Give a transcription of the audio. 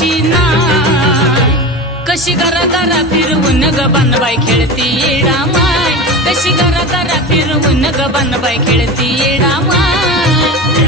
तशी नाय कशी गरा गरा फिरवून ग बानबाई खेळती येडा माय कशी गरा गरा फिरवून ग बानबाई खेळती येडा माय